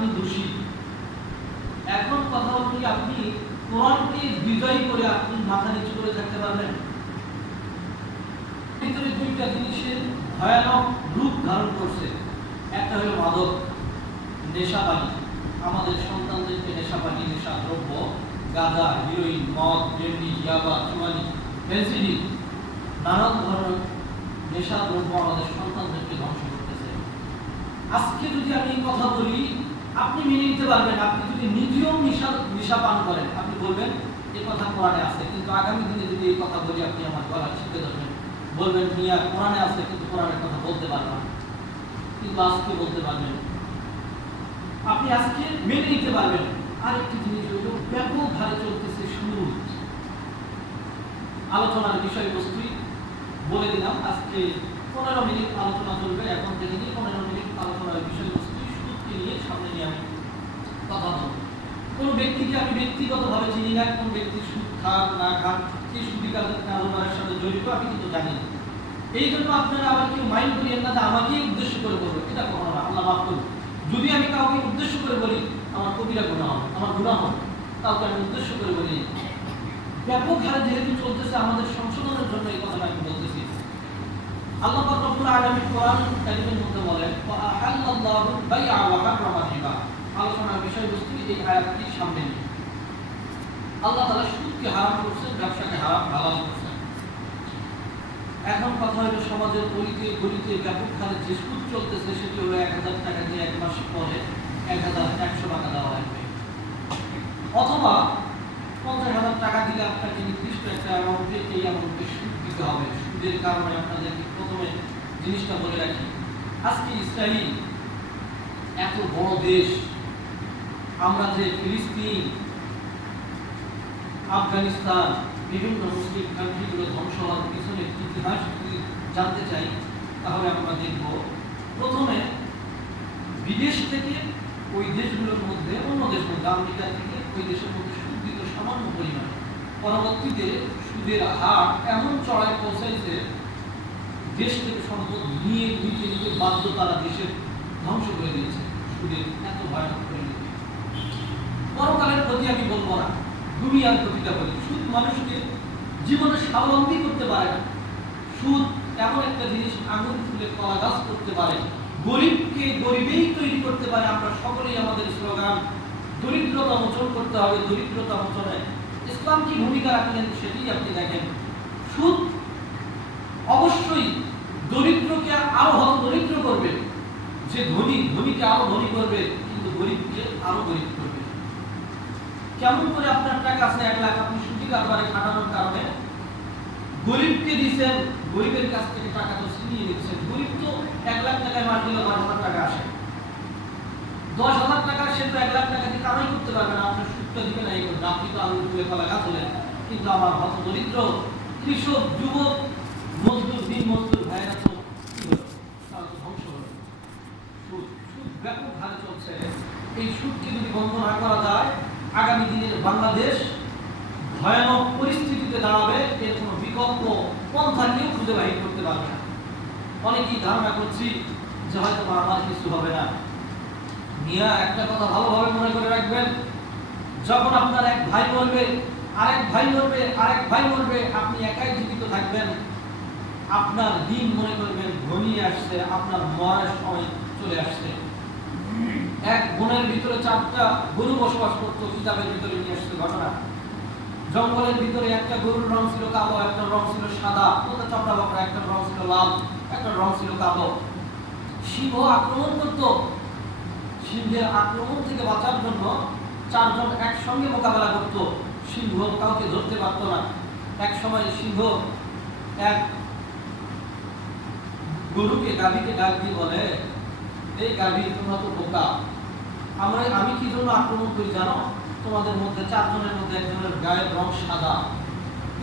আপনি দোষী। এখন কথা হলো কি, আপনি কোরআনকে বিজয়ী করে আপনি মাথা নিচু করে থাকতে পারবেন? ভিতরে দুইটা জিনিসের ভয়ানক রূপ ধারণ করছে। একটা হলো মাদক, নেশাবাড়ি। আমাদের সন্তানদেরকে নেশাবাড়ি, নেশা দ্রব্য, গাঁজা, হিরোইন, মদ, ব্রেন্ডি, ইয়াবা, চুয়ানি, ফেন্সিডিল, নানান ধরনের নেশা দ্রব্য আমাদের সন্তানদেরকে ধ্বংস করতেছে। আজকে যদি আমি এই কথা বলি, আপনি মেনে নিতে পারবেন। আপনি যদি নিজেও নেশা পান করেন, আপনি বলবেন এই কথা কোরআনে আছে, কিন্তু আগামী দিনে যদি এই কথা বলি, আপনি আমার গলা ছিপে ধরবেন, বলবেন মিয়া কোরআনে আছে কিন্তু কোরআনের কথা বলতে পারবেন না। কিন্তু আজকে বলতে পারবেন, আপনি আজকে মেনে নিতে পারবেন। আরেকটি জিনিস হইল, ব্যাপক হারে চলতেছে সুদ। আলোচনার বিষয়বস্তু বলে দিলাম, আজকে 15 মিনিট আলোচনা চলবে। এখন থেকে নিয়ে 15 মিনিট আলোচনার বিষয়বস্তু সুদকে নিয়ে সামনে নিয়ে আমি কথা বলব। কোন ব্যক্তিকে আমি ব্যক্তিগতভাবে চিনি না, কোন ব্যক্তি সুদ খান না খান, কি সুদি কারবারের সাথে জড়িত আমি কিন্তু জানি না। এই জন্য আপনারা আবার কেউ মাইন্ড করিয়েন না যে আমাকেই উদ্দেশ্য করে বলবো, এটা কখনো না। আল্লাহ মাফ করুন, যদি আমি কাউকে উদ্দেশ্য করে বলি আমার কবিরা গুনাহ হবে, আমার গুনাহ হবে, কাউকে আমি উদ্দেশ্য করে বলি। ব্যাপক হারে যেহেতু চলতেছে, আমাদের সংশোধনের জন্য এই কথাটা আমি বলতেছি। আল্লাহ পাক রব্বুল আলামিন কোরআন কারীমের মধ্যে বলেন, ওয়া আহাল্লাল্লাহু বাইআ ওয়া হারামা রিবা। আলোচনার বিষয়বস্তু এই আয়াতটি সামনে নিয়ে আল্লাহ তাআলা সুদকে হারাম করেছেন, ব্যবসাকে হালাল করেছেন। এখন কথা হলো, সমাজের গলিতে গলিতে ব্যাপক হারে যে সুদ চলতেছে, সেটি হলো 1000 টাকা দিয়ে 1 মাস পরে 1100 টাকা দেওয়া লাগবে, অথবা 50,000 টাকা দিলে আপনাকে নির্দিষ্ট একটা অ্যামাউন্টে এই অ্যামাউন্টে সুদ দিতে হবে। সুদের কারণে আপনাদেরকে প্রথমে জিনিসটা বলে রাখি, আজকে ইসরায়েল এত বড় দেশ, আমরা যে ফিলিস্তিন, আফগানিস্তান, বিভিন্ন মুসলিম কান্ট্রিগুলো ধ্বংস হওয়ার পিছনে ইতিহাস যদি জানতে চাই, তাহলে আমরা দেখব প্রথমে বিদেশ থেকে ওই দেশগুলোর মধ্যে, অন্য দেশ মধ্যে আমেরিকা থেকে ওই দেশের মধ্যে সুদ দিত সামান্য পরিমাণে। পরবর্তীতে সুদের হার এমন চড়ায় পৌঁছাইছে, দেশ থেকে সম্পদ নিয়ে নিতে বাধ্য, তারা দেশের ধ্বংস করে দিয়েছে। সুদের এত ভয়ানক পরিণতি। পরকালের প্রতি আমি বলবো না, দুনিয়ার প্রতিটা বলি। সুদ মানুষকে জীবনে স্বাবলম্বী করতে পারে না। সুদ এমন একটা জিনিস, আঙুল ফুলে কলা গাছ করতে পারে, গরিবকে গরিবেই তৈরি করতে পারে। আমরা সকলেই আমাদের স্লোগান দরিদ্রতা মোচন করতে হবে, দরিদ্রতা মোচনে ইসলাম কি ভূমিকা রাখলেন সেটি আপনি দেখেন। সুদ অবশ্যই দরিদ্রকে আরো হত দরিদ্র করবে, যে ধনী ধনীকে আরো ধনী করবে, কিন্তু গরিবকে আরো গরিব করবে। কেমন করে আপনার টাকা আছে 1 লাখ, আপনি সুদি কারবারে খাটানোর কারণে গরিবকে দিয়েছেন, গরিবের কাছ থেকে টাকা তো ছিনিয়ে নিচ্ছেন। গরিব তো 1 লাখ টাকায় মাস দিলে 10,000 টাকা আসে, 10,000 টাকা সে তো 1 লাখ টাকা দিয়ে কামাই করতে পারবে না। আপনার সুদটা দিবে না, এই করবে। আপনি তো আলু তুলে কলা গাছ হলেন, কিন্তু আমার হত দরিদ্র কৃষক, যুবক, মজদুর, দিন মজদুর ভাইয়েরা তো কি হলো, তারা তো ধ্বংস হলো। সুদ ব্যাপক হারে চলছে। এই সুদকে যদি বন্ধ না করা যায়, আগামী দিনের বাংলাদেশ ভয়ানক পরিস্থিতিতে দাঁড়াবে। এর কোনো বিকল্প পন্থা কেউ খুঁজে বাহির করতে পারবে না। অনেকেই ধারণা করছি যে হয়তো আমার কিছু হবে না। মিয়া, একটা কথা ভালোভাবে মনে করে রাখবেন, যখন আপনার এক ভাই মরবে, আরেক ভাই মরবে, আরেক ভাই মরবে, আপনি একাই জীবিত থাকবেন, আপনার দিন মনে করবেন ঘনিয়ে আসছে, আপনার মরার সময় চলে আসছে। এক বনের ভিতরে 4টা গরু বসবাস করতো, কিতাবের ভিতরে নিয়ে আসছে ঘটনা। জঙ্গলের ভিতরে একটা গরুর রং ছিল কালো, একটা রং ছিল সাদা, ওটা চপড়া বকরা, একটা রং ছিল লাল, একটা রং ছিল কালো। সিংহ আক্রমণ করত। সিংহের আক্রমণ থেকে বাঁচার জন্য 4 জন একসঙ্গে মোকাবেলা করত। সিংহ কাউকে ধরতে পারত না। এক সময় সিংহ এক গরুকে, গাভীকে ডাক দিয়ে বলে, এই গাভী, তোমরা তো বোকা, আমি কি জন্য আক্রমণ করি জানো? তোমাদের মধ্যে 4 জনের মধ্যে একজনের গায়ের রং সাদা,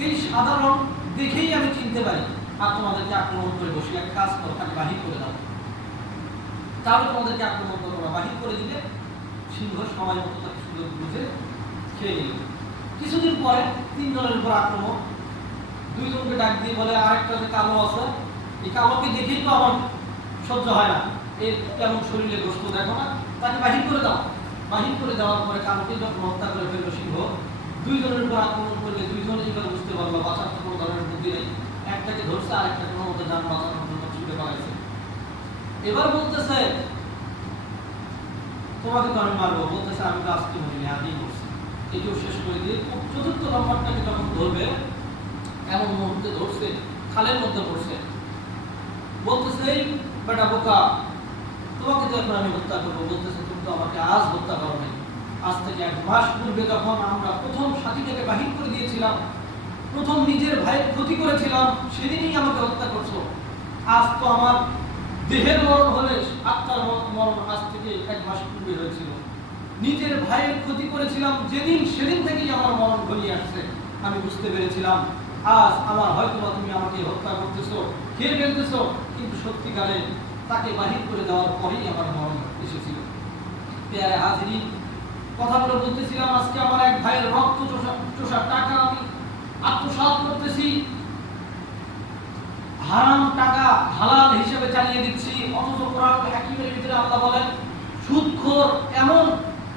এই সাদা রং দেখেই আমি চিনতে পারি, আর তোমাদেরকে আক্রমণ করে বসি। এক কাজ করো, তাকে বাহির করে দাও, তাহলে তোমাদেরকে আক্রমণ করবো না। বাহির করে দিলে সিংহ সময় মতো তাকে সুযোগ বুঝে খেয়ে নিল। কিছুদিন পরে 3 জনের উপর আক্রমণ। 2 জনকে ডাক দিয়ে বলে, আরেকটা যে কালো আছে, এই কালোকে দেখেই তো আমার সহ্য হয় না, এর কেমন শরীরে গোস্ত দেখো না, তাকে বাহির করে দাও। বাহির করে দেওয়ার পরে কাউকে যখন হত্যা করে ফেললো সিংহ, দুইজনের উপর আক্রমণ করলে দুইজনেই এবার বুঝতে পারলো বাঁচার তো কোনো ধরনের বুদ্ধি নেই, একটাকে ধরছে আর একটা কোনো মতো যান বাঁচানোর জন্য ছুটে পালাইছে। এবার বলতেছে তোমাকে তো আমি মারবো, বলতেছে আমি তো আজকে মরিনি, আগেই করছি। এটিও শেষ করে দিয়ে চতুর্থ নম্বরটাকে যখন ধরবে, এমন মুহূর্তে ধরছে খালের মধ্যে পড়ছে, বলতেছে এই বেটা বোকা, তোমাকে তো এখন আমি হত্যা করবো। বলতেছে তুমি তো আমাকে আজ হত্যা করো নাই, আজ থেকে 1 মাস পূর্বে যখন আমরা প্রথম সাথীটাকে বাহির করে দিয়েছিলাম, প্রথম নিজের ভাইয়ের ক্ষতি করেছিলাম, সেদিনই আমাকে হত্যা করছো। আজ তো আমার দেহের মরণ হলে আত্মার মরণ আজ থেকে 1 মাস পূর্বে হয়েছিল। নিজের ভাইয়ের ক্ষতি করেছিলাম যেদিন, সেদিন থেকেই আমার মরণ ঘনিয়ে আসছে। আমি বুঝতে পেরেছিলাম আজ আমার হয়তো তুমি আমাকে হত্যা করতেছো, খেয়ে ফেলতেছো, কিন্তু সত্যিকারে তাকে বাহির করে দেওয়ার পরেই আমার মরণ এসেছিল। পেয়ারে হাজিরি, কথাগুলো বলতেছিলাম, আজকে আমার এক ভাইয়ের রক্ত চোষা টাকা আমি আত্মসাৎ করতেছি, হারাম টাকা হালাল হিসেবে চালিয়ে দিচ্ছি। অথচ কোরআন হাকিমের ভিতরে আল্লাহ বলেন সুদখোর এমন,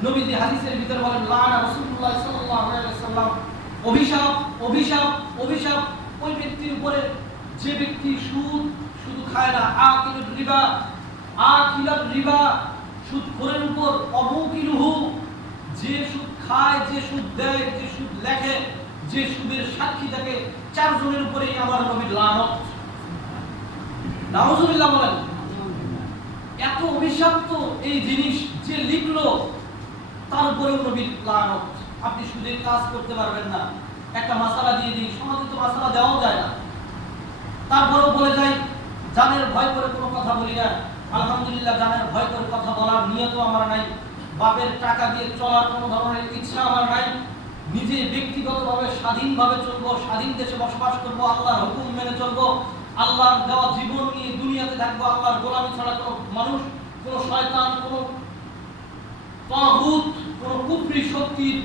নবীজি হাদিসের ভিতরে বলেন লানা রাসূলুল্লাহ সাল্লাল্লাহু আলাইহি ওয়াসাল্লাম, অভিশাপ অভিশাপ অভিশাপ ওই ব্যক্তির উপরে যে ব্যক্তি সুদ শুধু খায় না, আকিলুর রিবা সুদখোরের উপর, অমুকিলুহু যে সুদ খায়, যে সুদ দেয়, যে সুদ লেখে, যে সুদের সাক্ষী থাকে, 4 জনের উপরেই আমার নবীর লানত। নাউজুবিল্লাহ বলেন। এত অভিশপ্ত এই জিনিস যে লিখলো, তার উপরেও নবীর লানত। আপনি সুদের কাজ করতে পারবেন না। একটা মাসালা দিয়ে দিই, সমাজে তো মাসালা দেওয়াও যায় না, তারপরেও বলে যাই জানের ভয় করে কোনো কথা বলি না। আলহামদুলিল্লাহ, জানের ভয় করে কথা বলার নিয়ত আমার নাই, বাপের টাকা দিয়ে চলার কোনো ধরনের ইচ্ছা আমার নাই। নিজে ব্যক্তিগতভাবে স্বাধীনভাবে চলবো, স্বাধীন দেশে বসবাস করবো, আল্লাহর হুকুম মেনে চলবো, আল্লাহর দেওয়া জীবন নিয়ে দুনিয়াতে থাকবো। আল্লাহর গোলামি ছাড়া কোনো মানুষ, কোনো শয়তান, কোনো তাগুত, কোনো কুফরি শক্তির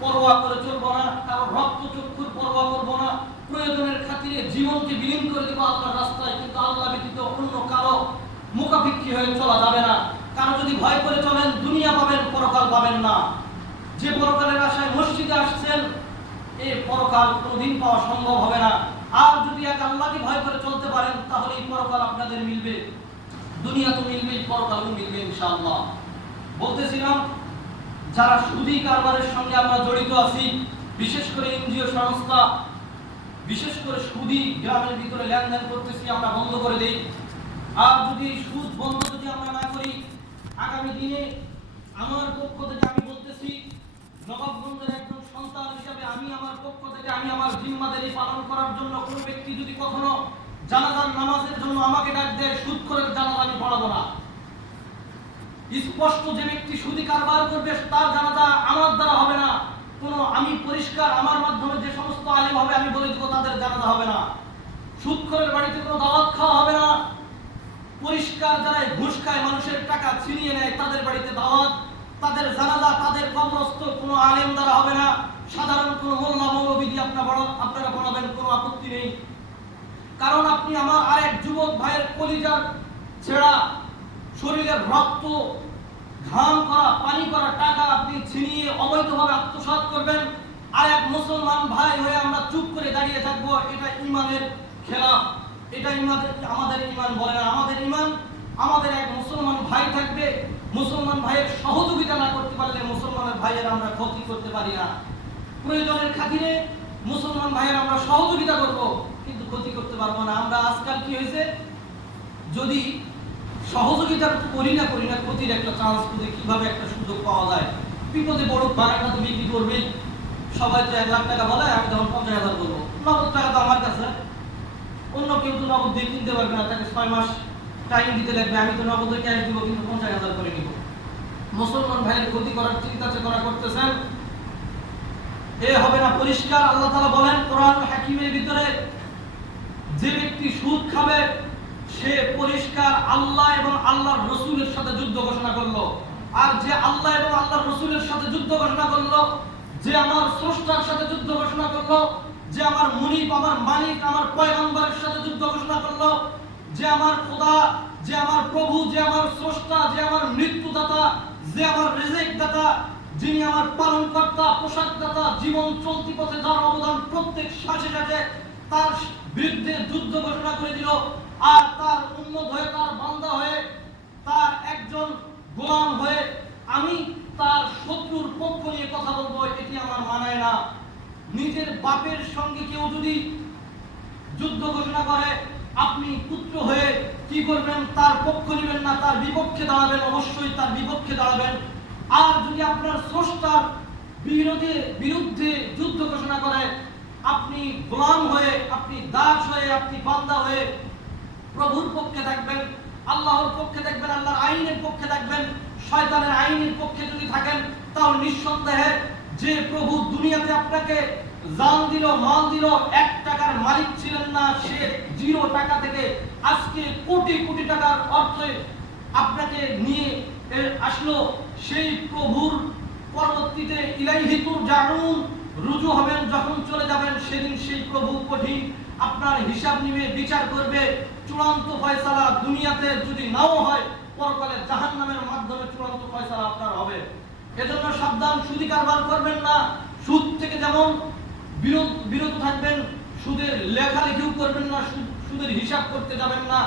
পরোয়া করে চলবো না, কারো রক্ত চক্ষুর পরোয়া করবো না। প্রয়োজনের খাতিরে জীবনকে বিলীন করে দেবো আল্লাহর রাস্তায়, কিন্তু আল্লাহ ব্যতীত অন্য কারো মুখাপেক্ষী হয়ে চলা যাবে না। কারো যদি ভয় করে চলেন, দুনিয়া পাবেন, পরকাল পাবেন না। যে পরকালের আশায় মসজিদে আসছেন, এই পরকাল কোনোদিন পাওয়া সম্ভব হবে না। আর যদি এক আল্লাহকে ভয় করে চলতে পারেন, তাহলে এই পরকাল আপনাদের মিলবে। দুনিয়া তো মিলবেই, পরকালও মিলবে ইনশাআল্লাহ। বলতেছিলাম, যারা সুদী কারবারের সঙ্গে আমরা জড়িত আছি, বিশেষ করে এনজিও সংস্থা, বিশেষ করে সুদী গ্রামের ভিতরে লেনদেন করতেছি, আমরা বন্ধ করে দেই। আর যদি সুদ বন্ধ যদি আমরা না করি, আগামী দিনে আমার পক্ষ থেকে আমি বলতেছি, নবাবগঞ্জের একজন সন্তান হিসেবে আমি আমার পক্ষ থেকে আমি আমার জিম্মাদারি পালন করার জন্য কোন ব্যক্তি যদি কখনো জানাজার নামাজের জন্য আমাকে ডাক দেয়, সুদখোরের জানাজা আমি পড়াবো না। স্পষ্ট, যে ব্যক্তি সুদী কারবার করবে তার জানাজা আমার দ্বারা হবে না। কোনো আমি পরিষ্কার, আমার মাধ্যমে যে সমস্ত আলেম হবে আমি বলে দেবো তাদের জানাজা হবে না। সুদখোরের বাড়িতে কোনো দাওয়াত খাওয়া হবে না। পরিষ্কার, যারা ঘুষ খায়, মানুষের টাকা ছিনিয়ে নেয়, তাদের বাড়িতে দাওয়াত, তাদের জানাজা, তাদের কবরস্থ কোনো আলেম দ্বারা হবে না। সাধারণ কোনো মোল্লা মৌলবী দিয়ে আপনারা পড়াবেন, কোনো আপত্তি নেই। কারণ আপনি আমার আরেক যুবক ভাইয়ের কলিজার ছেঁড়া, শরীরের রক্ত, ঘাম করা, পানি করা টাকা আপনি ছিনিয়ে অবৈধভাবে আত্মসাৎ করবেন, আর এক মুসলমান ভাই হয়ে আমরা চুপ করে দাঁড়িয়ে থাকবো। এটা ঈমানের খেলাফ, এটা আমাদের ঈমান বলে না। আমাদের ঈমান, আমাদের এক মুসলমান ভাই থাকবে, মুসলমান ভাইয়ের সহযোগিতা না করতে পারলে মুসলমানের ভাইয়ের আমরা ক্ষতি করতে পারি না। প্রয়োজনের খাতিরে মুসলমান ভাইয়ের আমরা সহযোগিতা করব, কিন্তু ক্ষতি করতে পারবো না। আমরা আজকাল কি হয়েছে, যদি সহযোগিতা করি না ক্ষতির একটা চান্স খুঁজে, কিভাবে একটা সুযোগ পাওয়া যায়। বিপদে বড় বাগানটা তো বিক্রি করবেই। সবাই তো 1 লাখ টাকা বলে, আমি তখন 50,000 বলবো। নগদ টাকা তো আমার কাছে, অন্য কেউ তো নগদ দিয়ে কিনতে পারবে না, তাকে 6 মাস টাইম দিতে লাগবে। আমি তো নগদে ক্যাশ দিব, কিন্তু 50,000 করে নিব। মুসলমান ভাইয়ের ক্ষতি করার চিন্তা চেতনা করতেছেন, এ হবে না। পরিষ্কার আল্লাহ তাআলা বলেন কোরআন হাকিমের ভিতরে, যে ব্যক্তি সুদ খাবে সে পরিষ্কার আল্লাহ এবং আল্লাহর রাসূলের সাথে যুদ্ধ ঘোষণা করলো। আর যে আল্লাহ এবং আল্লাহর রাসূলের সাথে যুদ্ধ ঘোষণা করলো, যে আমার স্রষ্টার সাথে যুদ্ধ ঘোষণা করলো, যে আমার মুনিব, আমার মালিক, আমার পয়গম্বরের সাথে যুদ্ধ ঘোষণা করলো, যে আমার খোদা, যে আমার প্রভু, যে আমার স্রষ্টা, যে আমার মৃত্যুদাতা, যে আমার রিজিক দাতা, যিনি আমার পালনকর্তা, পোশাকদাতা, জীবন চলতি পথে যার অবদান প্রত্যেক শ্বাসে শ্বাসে, তার বিরুদ্ধে যুদ্ধ ঘোষণা করে দিল, আর তার উম্মত হয়ে, তার বান্দা হয়ে, তার একজন গোলাম হয়ে আমি তার শত্রুর পক্ষ নিয়ে কথা বলবো, এটি আমার মানায় না। নিজের বাপের সঙ্গে কেউ যদি যুদ্ধ ঘোষণা করে, আপনি পুত্র হয়ে কি করবেন? তার পক্ষ নেবেন না, তার বিপক্ষে দাঁড়াবেন, অবশ্যই তার বিপক্ষে দাঁড়াবেন। আর যদি আপনার স্রষ্টার বিরুদ্ধে যুদ্ধ ঘোষণা করে, আপনি গোলাম হয়ে, আপনি দাস হয়ে, আপনি বান্দা হয়ে প্রভুর পক্ষে থাকবেন, আল্লাহর পক্ষে থাকবেন, আল্লাহর আইনের পক্ষে থাকবেন। শয়তানের আইনের পক্ষে যদি থাকেন, তাহলে নিঃসন্দেহে যে প্রভু দুনিয়াতে আপনাকে জান দিল, মাল দিল, 1 টাকার মালিক ছিলেন না, সে 0 টাকা থেকে আজকে কোটি কোটি টাকার অর্থে আপনাকে নিয়ে আসলো, সেই প্রভুর পরবর্তীতে ইলাইহি তুরজাউন রুজু হবেন, যখন চলে যাবেন সেদিন সেই প্রভু কঠিন আপনার হিসাব নিবে, বিচার করবে। চূড়ান্ত ফয়সালা দুনিয়াতে যদি নাও হয়, পরকালে জাহান্নামের মাধ্যমে চূড়ান্ত ফয়সালা আপনার হবে। এজন্য সাবধান, সুদি কারবার করবেন না। সুদ থেকে যেমন বিরত থাকবেন, সুদের লেখালেখিও করবেন না, সুদের হিসাব করতে যাবেন না,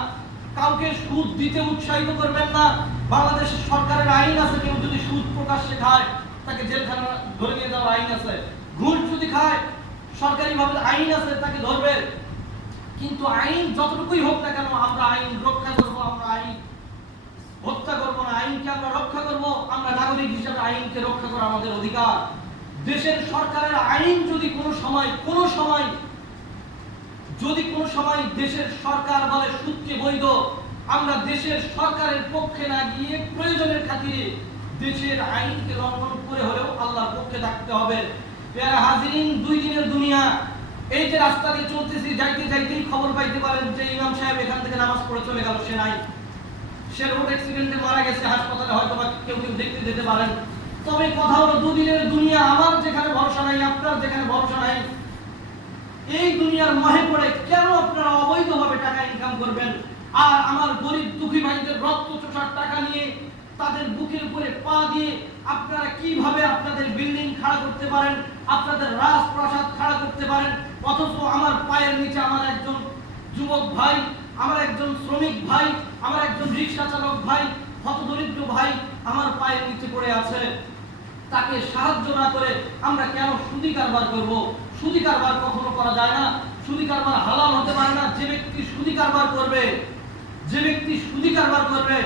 কাউকে সুদ দিতে উৎসাহিত করবেন না। বাংলাদেশের সরকারের আইন আছে, কেউ যদি সুদ প্রকাশ্যে খায় তাকে জেলখানা ধরে নিয়ে যাওয়ার আইন আছে। ঘুষ যদি খায় সরকারিভাবে আইন আছে, তাকে ধরবে। কিন্তু আইন যতটুকুই হোক না কেন, আমরা আইন রক্ষা করব, আমরা আইন হত্যা করব না, আইনকে আমরা রক্ষা করব। আমরা নাগরিক হিসেবে আইনকে রক্ষা করা আমাদের অধিকার। দেশের সরকারের আইন যদি কোনো সময় দেশের সরকার বলে সুদকে বৈধ, আমরা দেশের সরকারের পক্ষে না গিয়ে প্রয়োজনের খাতিরে দেশের আইনকে লঙ্ঘন করে হলেও আল্লাহর পক্ষে থাকতে হবে। প্যারা হাজিরিন, 2 দিনের দুনিয়া। এই যে রাস্তা দিয়ে চলতেছি, যাইতেই খবর পাইতে পারেন যে ইমাম সাহেব এখান থেকে নামাজ পড়ে চলে গেল, সে নাই, সে রোড অ্যাক্সিডেন্টে মারা গেছে, হাসপাতালে হয়তো বা কেউ দেখতে যেতে পারেন। তবে কথা হলো 2 দিনের দুনিয়া। আমার যেখানে ভরসা নাই, আপনার যেখানে ভরসা নাই, এই দুনিয়ার মহে পড়ে কেন আপনারা অবৈধভাবে টাকা ইনকাম করবেন? আর আমার গরিব দুঃখী ভাইদের রক্ত চোষার টাকা নিয়ে, তাদের বুকের উপরে পা দিয়ে আপনারা কিভাবে আপনাদের বিল্ডিং খাড়া করতে পারেন, আপনাদের রাজপ্রাসাদ খাড়া করতে পারেন, অথচ আমার পায়ের নিচে আমার একজন যুবক ভাই, আমার একজন শ্রমিক ভাই, আমার একজন রিক্সা চালক ভাই, হতদরিদ্র ভাই আমার পায়ের নিচে পড়ে আছে। তাকে সাহায্য না করে আমরা কেন সুদি কারবার করব? সুদি কারবার কখনো করা যায় না, সুদি কারবার হালাল হতে পারে না। যে ব্যক্তি সুদি কারবার করবে,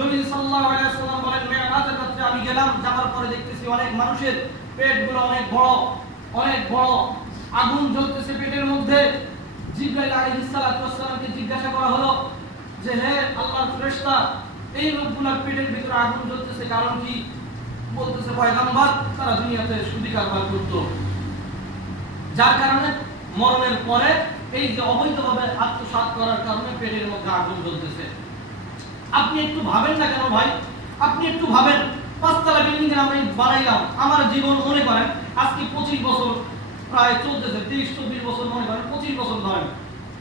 নবী সাল্লাল্লাহু আলাইহি ওয়াসাল্লাম বলেন, মেরাজের রাতে আমি গেলাম, যাওয়ার পরে দেখতেছি অনেক মানুষের পেটগুলো অনেক বড়, আগুন জ্বলতেছে পেটের মধ্যে। জিবরাইল আলাইহিস সালাতু ওয়াস সালামকে জিজ্ঞাসা করা হলো যে, হে আল্লাহর ফেরেশতা, এই লোকগুলোর পেটের ভিতরে আগুন জ্বলতেছে কারণ কি? বলতেছে, পয়গম্বর, তারা দুনিয়াতে সুদি কারবার করত, যার কারণে মরণের পরে এই যে অবৈধভাবে আত্মসাৎ করার কারণে পেটের মধ্যে আগুন জ্বলতেছে। আপনি একটু ভাবেন না কেন ভাই? আপনি একটু ভাবেন, 5 তলা বিল্ডিং এর আমি বানাইলাম, আমার জীবন মনে করেন আজকে 25 বছর প্রায় চলতেছে, 23-24 বছর মনে করেন, 25 বছর ধরেন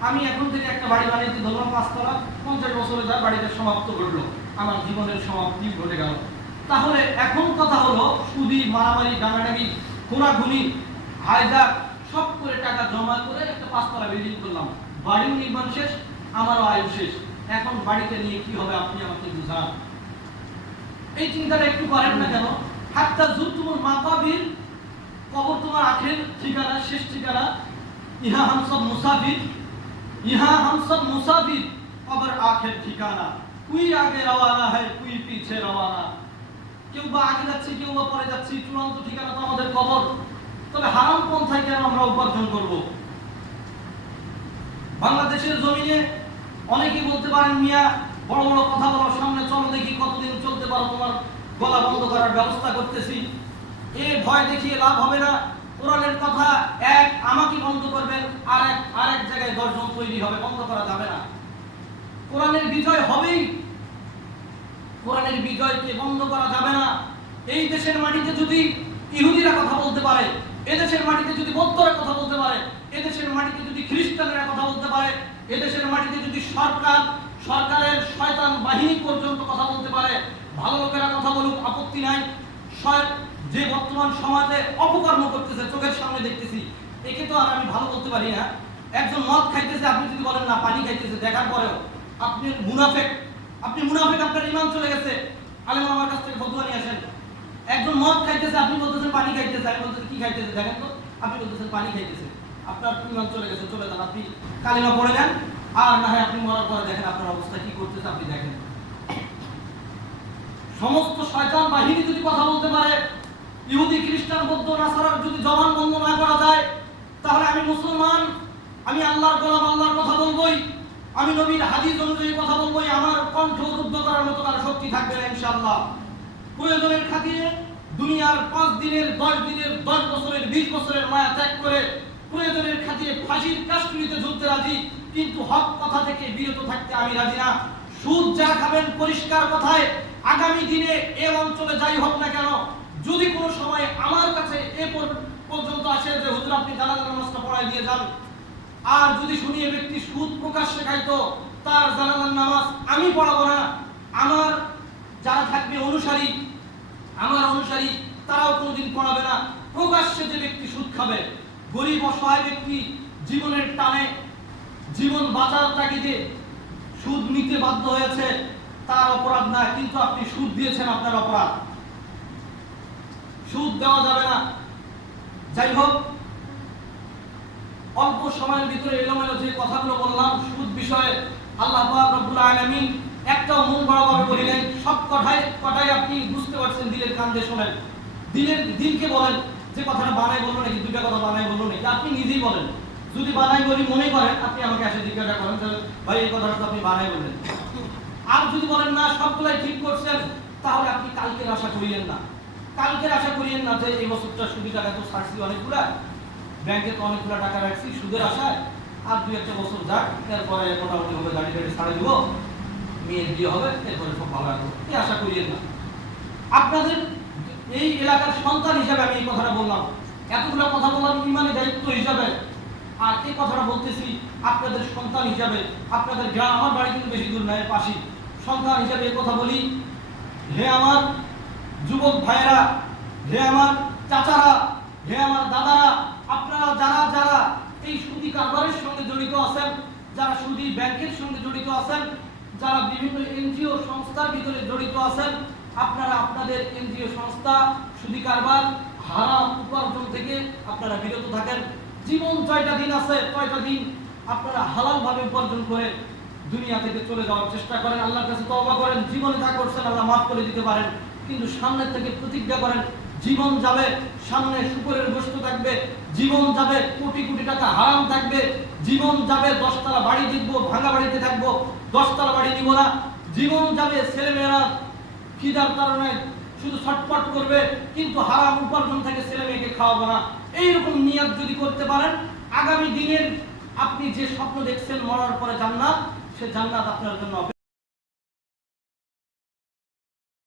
আমি এখন থেকে একটা বাড়ি বানাইতে ধরলাম 5 তলা, 50 বছরে যা বাড়িটা সমাপ্ত ঘটলো, আমার জীবনের সমাপ্তি ঘটে গেল। তাহলে এখন কথা হলো, সুদি, মারামারি, ডাঙাডাঙি, খুনাখুনি, হায়দার সব করে টাকা জমা করে একটা 5 তলা বিল্ডিং করলাম, বাড়িও নির্মাণ শেষ, আমারও আয়ু শেষ। এখন বাড়িতে নিয়ে কি হবে আপনি আমাকে বুঝান। এই চিন্তাটা একটু করেন না কেন? হাত্তা যুতুমুল মাকাবির, কবর তোমার আখের ঠিকানা, শেষ ঠিকানা। ইহা হাম সব মুসাফির, কবর আখের ঠিকানা। কুই আগে রওয়ানা হয়, কুই পিছে রওয়ানা। কেউ বা আগে যাচ্ছে, কেউ বা পরে যাচ্ছে, চূড়ান্ত ঠিকানা তো আমাদের কবর। তবে হারাম পন্থায় কেন আমরা উপার্জন করব? বাংলাদেশের জমিনে অনেকেই বলতে পারেন, মিয়া বড় বড় কথা বলো, সামনে চলো দেখি কতদিন চলতে পারো, তোমার গলা বন্ধ করার ব্যবস্থা করতেছি। এ ভয় দেখিয়ে লাভ হবে না। কোরআনের কথা এক আমাকে বন্ধ করবেন, আরেক জায়গায় 10 জন তৈরি হবে, বন্ধ করা যাবে না। কোরআনের বিজয় হবেই, কোরআনের বিজয়কে বন্ধ করা যাবে না। এই দেশের মাটিতে যদি ইহুদিরা কথা বলতে পারে, এদেশের মাটিতে যদি বৌদ্ধরা কথা বলতে পারে, এদেশের মাটিতে যদি খ্রিস্টানরা কথা বলতে পারে, এদেশের মাটিতে যদি সরকার সরকারের শয়তান বাহিনী পর্যন্ত কথা বলতে পারে, ভালো লোকেরা কথা বলুক, আপত্তি নাই। যে বর্তমান সমাজে অপকর্ম করতেছে চোখের সামনে দেখতেছি, একে তো আর আমি ভালো বলতে পারি না। একজন মদ খাইতেছে, আপনি যদি বলেন না পানি খাইতেছে, দেখার পরেও আপনি মুনাফেক, আপনার ঈমান চলে গেছে। আলেম আমার কাছ থেকে ফতোয়া নিয়ে আসেন। একজন মদ খাইতেছে, আপনি বলতেছেন পানি খাইতেছে, আমি বলতেছি কি খাইতেছে দেখেন তো, আপনি বলতেছেন পানি খাইতেছে, আপনার ঈমান চলে গেছে, চলে যান, আপনি কালিমা পড়ে নেন, আর না হয় আপনি মরার পরে দেখেন আপনার অবস্থা কি করতেছে, আপনি দেখেন। সমস্ত শয়তান বাহিনী যদি কথা বলতে পারে, ইহুদি খ্রিস্টান বৌদ্ধ নাসারার যদি জবান বন্ধ না করা যায়, তাহলে আমি মুসলমান, আমি আল্লাহর গোলাম, আল্লাহর কথা বলবোই, আমি নবীর হাদিস অনুযায়ী কথা বলবোই, আমার কণ্ঠ রুদ্ধ করার মতো কারো শক্তি থাকবে না ইনশাআল্লাহ। প্রয়োজনের খাতিরে দুনিয়ার 5 দিনের 10 দিনের 10 বছরের 20 বছরের মায়া ত্যাগ করে প্রয়োজনের খাতিরে ফাঁসির কাস্টডিতে ঝুলতে রাজি, কিন্তু হক কথা থেকে বিরত থাকতে আমি রাজি না। সুদ যারা খাবেন পরিষ্কার কথায়, আগামী দিনে এ অঞ্চলে যাই হোক না কেন, যদি কোনো সময় আমার কাছে এ পর্যন্ত আসে যে হুজুর আপনি জানাজা নামাজটা পড়ায় দিয়ে যান, আর যদি শুনি এ ব্যক্তি সুদ প্রকাশ্যে খাইতো, তার জানাজার নামাজ আমি পড়াবো না, আমার যারা থাকবে অনুসারী, আমার অনুসারী তারাও কোনোদিন পড়াবে না। প্রকাশ্যে যে ব্যক্তি সুদ খাবে, গরিব অসহায় ব্যক্তি জীবনের টানে, জীবন বাঁচার তাগিদে সুদ নিতে বাধ্য হয়েছে, তার অপরাধ না, কিন্তু আপনি সুদ দিয়েছেন, আপনার অপরাধ। সুদ দেওয়া যাবে না। যাই হোক, অল্প সময়ের ভিতরে এলোমেলো যে কথাগুলো বললাম সুদ বিষয়ে, আল্লাহ পাক রব্বুল আলামিন একটাও মন বরাবর বলিলেন, সব কথাই আপনি বুঝতে পারছেন, দিলের কান দিয়ে শোনেন, দিলকে বলেন যে কথাটা বানাই বললো নাকি, দুইটা কথা বানাই বললো নাকি, আপনি নিজেই বলেন। যদি বানাই বলি মনে করেন, আপনি আমাকে এসে জিজ্ঞাসা করেন ভাই এই কথাটা তো আপনি বানাই বললেন। আর যদি বলেন না সবগুলাই ঠিক করছেন, তাহলে আপনি কালকের আশা করিয়েন না, কালকের আশা করিয়েন না যে এই বছরটা সুবিধা টাকা তো ছাড়ছি অনেকগুলা, ব্যাংকে তো অনেকগুলো টাকা রাখছি সুদের আশায়, আর 2-1 বছর যাক, এরপরে মোটামুটি হবে গাড়ি ছাড়ে দিব, মেয়ের বিয়ে হবে, এরপরে সব ভালো লাগবে, এই আশা করিয়েন না। আপনাদের এই এলাকার সন্তান হিসাবে আমি এই কথাটা বললাম, এতগুলো কথা বললাম ইমানের দায়িত্ব হিসাবে, আর এই কথাটা বলতেছি আপনাদের সন্তান হিসাবে, আপনাদের গ্রাম, আমার বাড়ি কিন্তু বেশি দূর নয়, পাশে, সন্তান হিসাবে এই কথা বলি। হে আমার যুবক ভাইয়েরা, হে আমার চাচারা, হে আমার দাদারা, আপনারা যারা যারা এই সুদি কারবারের সঙ্গে জড়িত আছেন, যারা সুদি ব্যাংকের সঙ্গে জড়িত আছেন, যারা বিভিন্ন এনজিও সংস্থার ভিতরে জড়িত আছেন, আপনারা আপনাদের এনজিও সংস্থা সুদি কারবার হারাম উপার্জন থেকে আপনারা বিরত থাকেন। জীবন 6টা দিন আছে, 6টা দিন আপনারা হালাল ভাবে উপার্জন করে দুনিয়া থেকে চলে যাওয়ার চেষ্টা করেন, আল্লাহর কাছে তওবা করেন, জীবনে যা করছেন আল্লাহ মাফ করে দিতে পারেন, কিন্তু সামনের থেকে প্রতিজ্ঞা করেন, জীবন যাবে, সামনে শুকরের গোশত থাকবে, জীবন যাবে, কোটি কোটি টাকা হারাম থাকবে, জীবন যাবে, 10 তলা বাড়ি দেখবো, ভাঙা বাড়িতে থাকবো, 10 তলা বাড়ি নিব না, জীবন যাবে, ছেলেমেয়েরা খিদার কারণে শুধু ছটপট করবে, কিন্তু হারাম উপার্জন থেকে ছেলে মেয়েকে খাওয়াবো না। এইরকম নিয়ত যদি করতে পারেন, আগামী দিনের আপনি যে স্বপ্ন দেখছেন মরার পরে জান্নাত, সে জান্নাত আপনার জন্য